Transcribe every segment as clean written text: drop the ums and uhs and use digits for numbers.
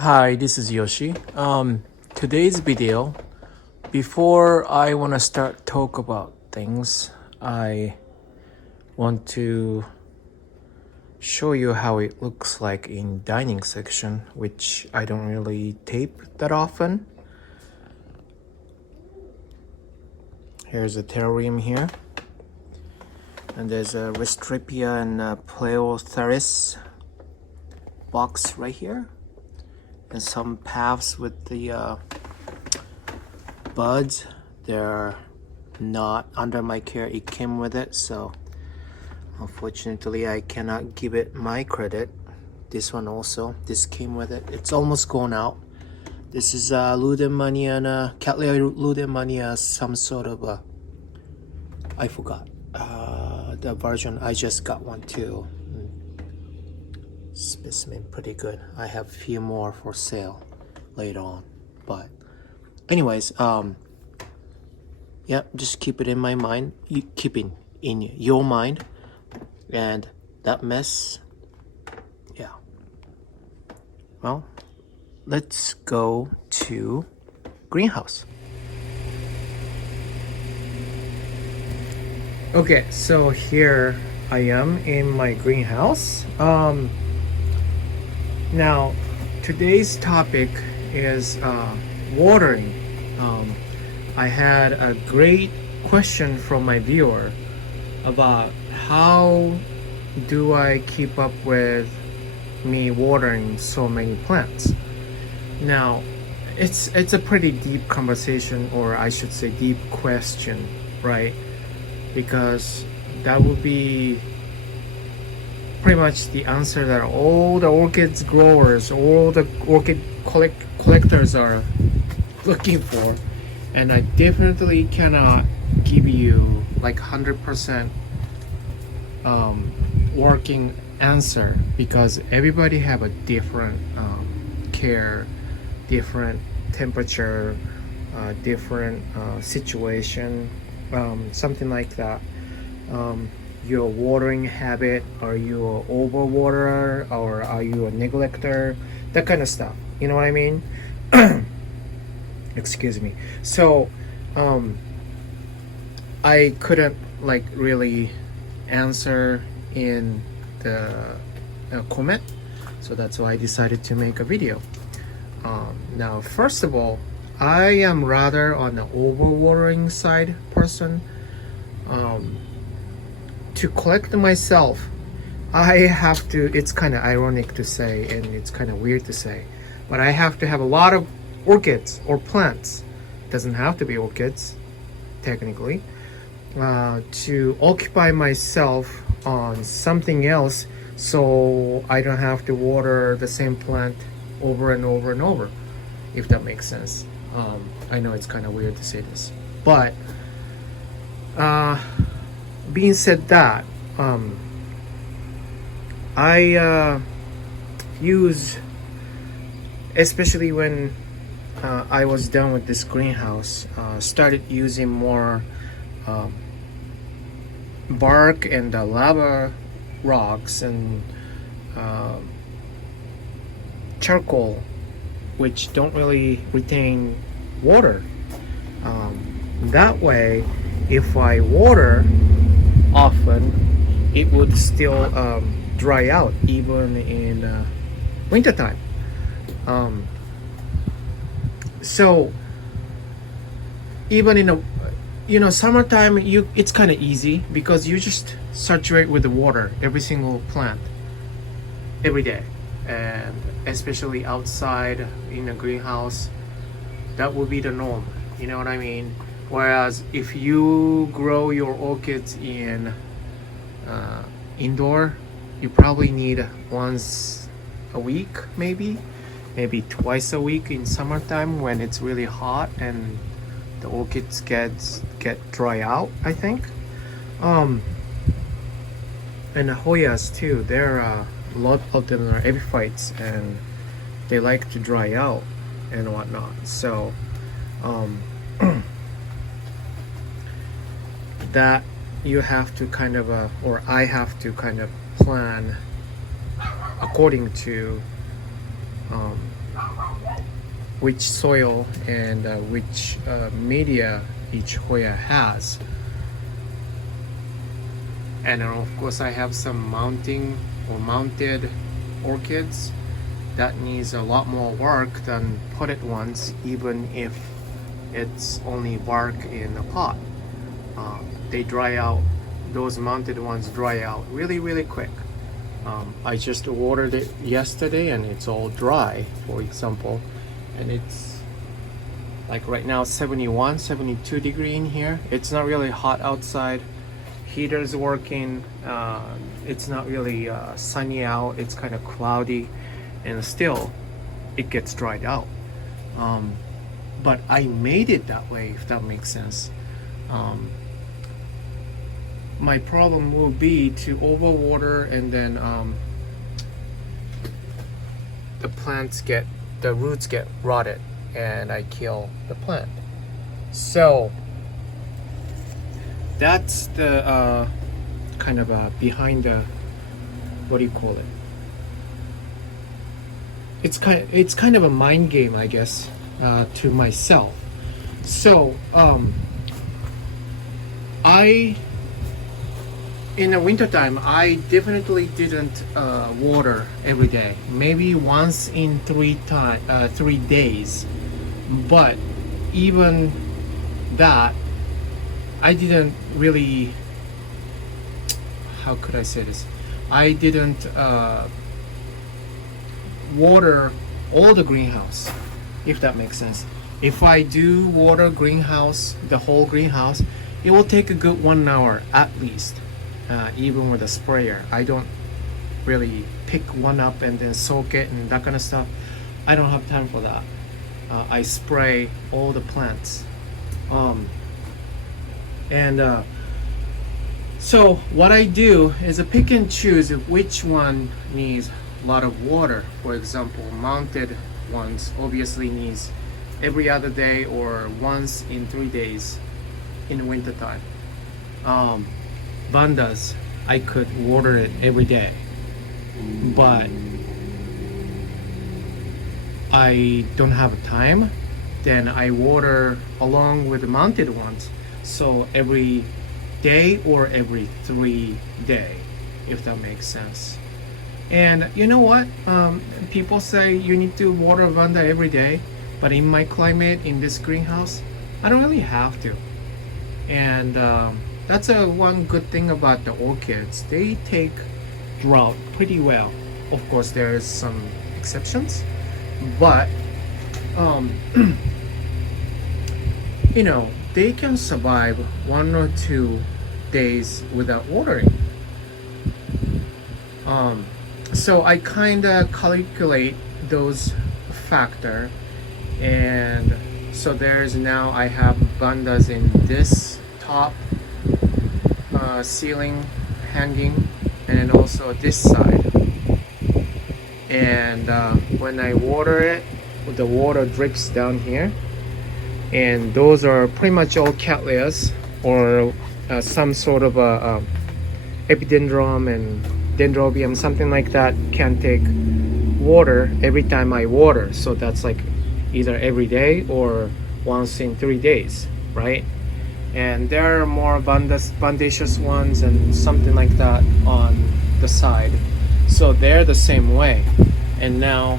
Hi, this is Yoshi. Today's video, before I want to start talk about things, I want to show you how it looks like in dining section, which I don't really tape that often. Here's a terrarium here, and there's a Restripia and a Pleotheris box right here, and some paths with the buds. They're not under my care. It came with it, so unfortunately I cannot give it my credit. This one also, this came with it. It's almost gone out. This is Ludemania, Cattleya Ludemania, some sort of a, I forgot the version. I just got one too. Specimen pretty good. I have a few more for sale later on, but anyways, yeah, just keep it in my mind. You keep it in your mind, and that mess, yeah. Well, let's go to greenhouse. Okay, so here I am in my greenhouse. Now, today's topic is watering. I had a great question from my viewer about how do I keep up with me watering so many plants. Now, it's a pretty deep conversation, or I should say deep question, right? Because that would be pretty much the answer that all the orchids growers, all the orchid collectors are looking for, and I definitely cannot give you like 100% working answer, because everybody have a different care, different temperature, different situation, something like that. Your watering habit, are you an overwaterer or are you a neglector, that kind of stuff, you know what I mean? Excuse me. So I couldn't like really answer in the comment, so that's why I decided to make a video. Now, first of all, I am rather on the overwatering side person. To collect myself, I have to, it's kind of ironic to say and it's kind of weird to say, but I have to have a lot of orchids or plants, doesn't have to be orchids technically, to occupy myself on something else, so I don't have to water the same plant over and over and over, if that makes sense. I know it's kind of weird to say this, but being said that, I use, especially when I was done with this greenhouse, started using more bark and lava rocks and charcoal, which don't really retain water. That way, if I water often, it would still dry out even in wintertime. So even in a summertime, it's kind of easy because you just saturate with the water every single plant every day, and especially outside in a greenhouse, that would be the norm, you know what I mean? Whereas if you grow your orchids in indoor, you probably need once a week, maybe twice a week in summertime when it's really hot and the orchids get dry out, I think. And the Hoyas too, there are a lot of them are epiphytes and they like to dry out and whatnot. So that you have to kind of or I have to kind of plan according to which soil and which media each Hoya has. And of course I have some mounted orchids that needs a lot more work than potted ones, even if it's only bark in a pot. They dry out, those mounted ones dry out really quick. I just watered it yesterday and it's all dry, for example, and it's like right now 71, 72 degree in here. It's not really hot outside. Heater's working. It's not really sunny out. It's kind of cloudy, and still it gets dried out. But I made it that way, if that makes sense. My problem will be to overwater, and then the roots get rotted and I kill the plant. So that's the kind of behind the, what do you call it? It's kind of a mind game, I guess, to myself. So in the wintertime, I definitely didn't water every day. Maybe once in 3 days. But even that, I didn't really, how could I say this? I didn't water all the greenhouse, if that makes sense. If I do water greenhouse, the whole greenhouse, it will take a good 1 hour at least. Even with a sprayer, I don't really pick one up and then soak it and that kind of stuff. I don't have time for that. I spray all the plants. So what I do is I pick and choose which one needs a lot of water. For example, mounted ones obviously needs every other day or once in 3 days in the winter time. Vandas, I could water it every day, but I don't have time. Then I water along with the mounted ones, so every day or every 3 days, if that makes sense. And you know what? People say you need to water Vanda every day, but in my climate, in this greenhouse, I don't really have to. And that's one good thing about the orchids. They take drought pretty well. Of course, there's some exceptions, but you know, they can survive 1 or 2 days without watering. So I kind of calculate those factor, and so there's now I have bandas in this top ceiling hanging, and then also this side. And when I water it, the water drips down here, and those are pretty much all cattleyas or some sort of a epidendrum and dendrobium, something like that, can take water every time I water. So that's like either every day or once in 3 days, right? And there are more bandaceous ones and something like that on the side, so they're the same way. And now,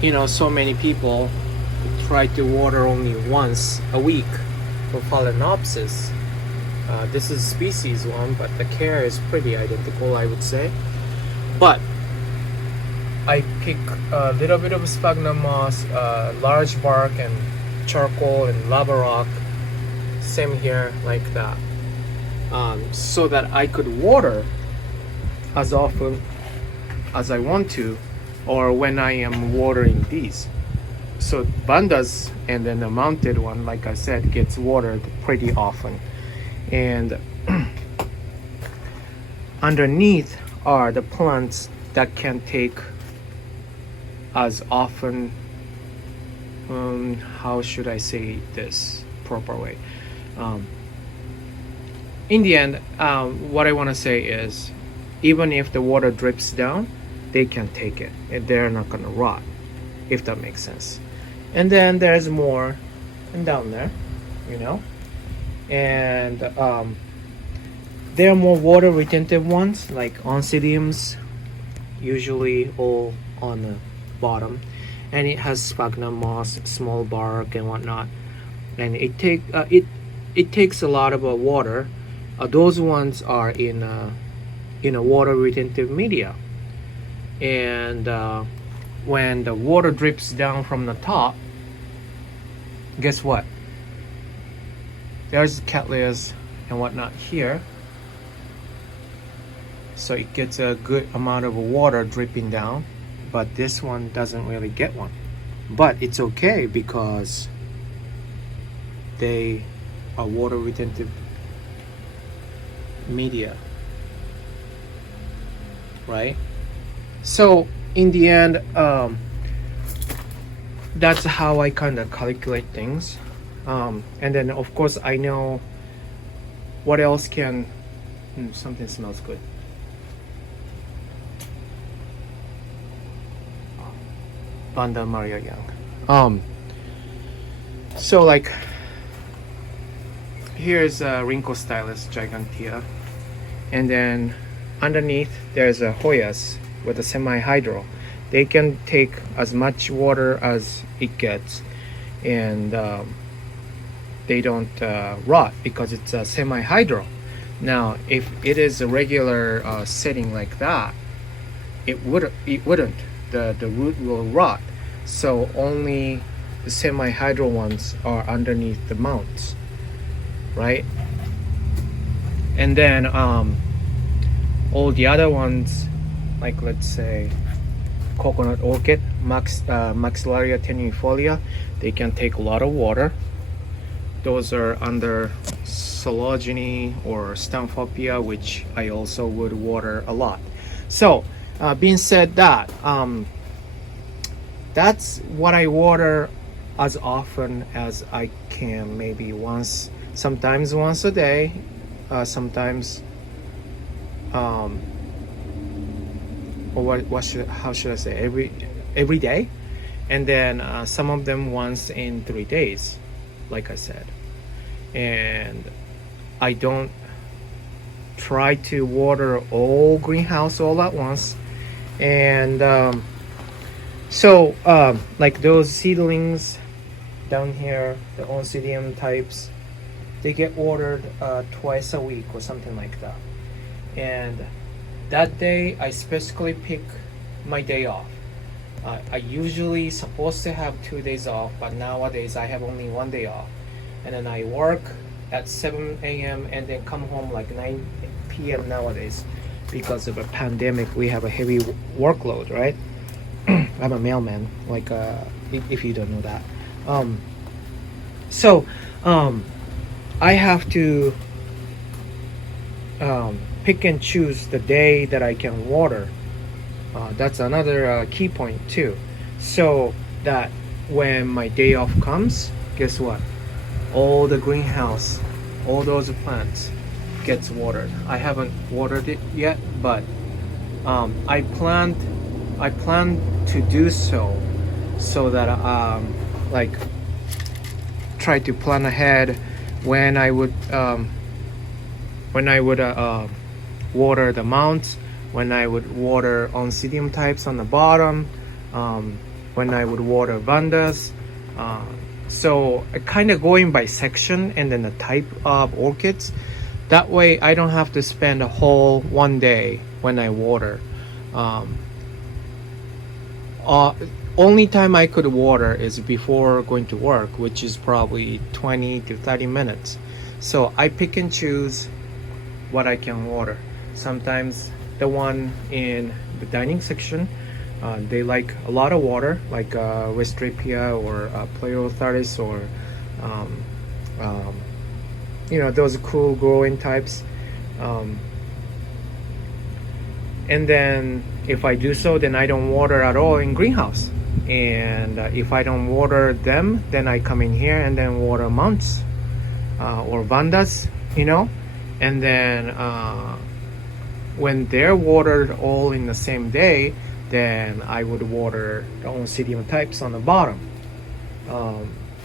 you know, so many people try to water only once a week for Phalaenopsis. This is species one, but the care is pretty identical, I would say. But I pick a little bit of sphagnum moss, large bark, and charcoal and lava rock. Same here, like that, so that I could water as often as I want to, or when I am watering these. So bandas and then the mounted one, like I said, gets watered pretty often. And underneath are the plants that can take as often, how should I say this proper way? In the end, what I want to say is, even if the water drips down, they can take it and they're not going to rot. if that makes sense. And then there's more and down there, you know, and there are more water retentive ones like oncidiums, usually all on the bottom, and it has sphagnum moss, small bark and whatnot, and it takes a lot of water. Those ones are in a water retentive media, and when the water drips down from the top, guess what? There's cattleyas and whatnot here, so it gets a good amount of water dripping down, but this one doesn't really get one. But it's okay because they are water retentive media, right? So in the end, that's how I kind of calculate things, and then of course I know what else can something smells good. Banda Maria Young. So like here's a wrinkle stylus gigantea, and then underneath there's a Hoyas with a semi-hydro. They can take as much water as it gets, and they don't rot because it's a semi-hydro. Now if it is a regular setting like that, it wouldn't. The root will rot. So only the semi-hydro ones are underneath the mounts, right? And then all the other ones, like let's say coconut orchid, Maxillaria tenuifolia, they can take a lot of water. Those are under Sologeny or Stamphopia, which I also would water a lot. So being said that, that's what I water as often as I can, maybe sometimes once a day, sometimes or how should I say, every day, and then some of them once in 3 days, like I said. And I don't try to water all greenhouse all at once. And so like those seedlings down here, the oncidium types, they get watered twice a week or something like that. And that day I specifically pick my day off. I usually supposed to have 2 days off, but nowadays I have only 1 day off. And then I work at 7 a.m. and then come home like 9 p.m. nowadays. Because of a pandemic, we have a heavy workload, right? I'm a mailman, like if you don't know that. So I have to pick and choose the day that I can water. That's another key point too. So that when my day off comes, guess what? All the greenhouse, all those plants gets watered. I haven't watered it yet, but I plan to do so that like try to plan ahead when I would water the mounts, when I would water oncidium types on the bottom, when I would water vandas. So kind of going by section and then the type of orchids. That way I don't have to spend a whole 1 day when I water. Only time I could water is before going to work, which is probably 20 to 30 minutes. So I pick and choose what I can water. Sometimes the one in the dining section, they like a lot of water, like Westrapia or Pleurotharis or you know, those cool growing types. And then if I do so, then I don't water at all in greenhouse. And if I don't water them, then I come in here and then water mounts or vandas, you know. And then when they're watered all in the same day, then I would water the Oncidium types on the bottom.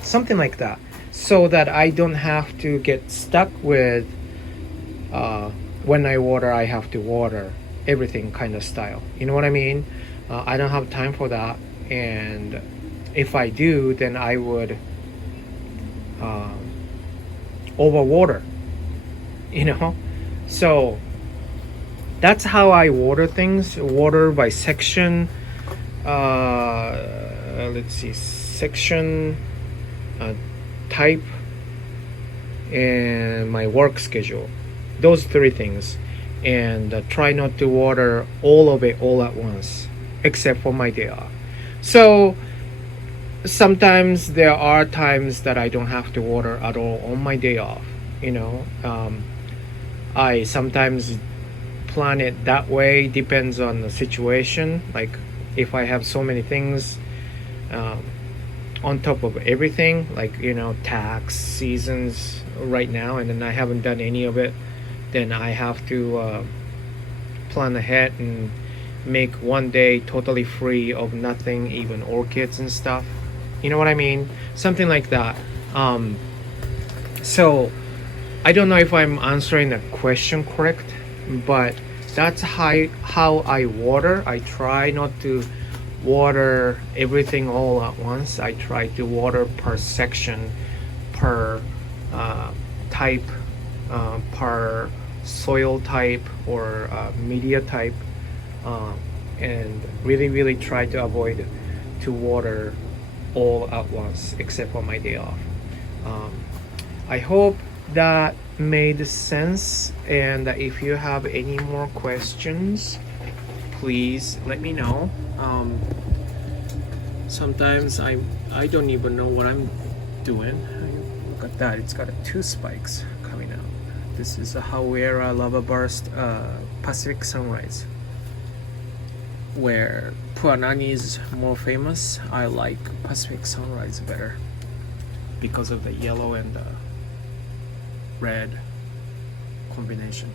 Something like that, so that I don't have to get stuck with when I water, I have to water everything kind of style. You know what I mean? I don't have time for that, and if I do, then I would overwater, you know? So that's how I water things. Water by section. Let's see, section, type, and my work schedule. Those three things. And try not to water all of it all at once, except for my day off. So sometimes there are times that I don't have to water at all on my day off, you know. I sometimes plan it that way, depends on the situation. Like if I have so many things on top of everything, like, you know, tax seasons right now, and then I haven't done any of it, then I have to plan ahead and make one day totally free of nothing, even orchids and stuff. You know what I mean? Something like that. So I don't know if I'm answering the question correct, but that's how I water. I try not to water everything all at once. I try to water per section, per type, per soil type or media type, and really try to avoid to water all at once except for my day off. I hope that made sense, and if you have any more questions, please let me know. Sometimes I don't even know what I'm doing. Look at that, it's got two spikes coming out. This is a Hawera Lava Burst Pacific Sunrise, where Puanani is more famous. I like Pacific Sunrise better because of the yellow and the red combination.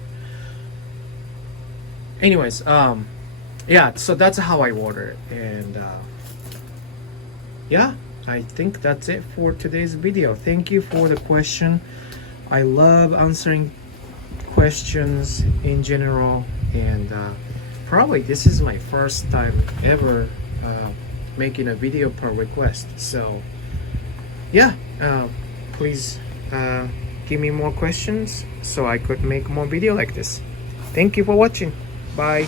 Anyways, yeah, so that's how I water it, and yeah, I think that's it for today's video. Thank you for the question. I love answering questions in general, and probably this is my first time ever making a video per request. So yeah, please give me more questions so I could make more video like this. Thank you for watching. Bye.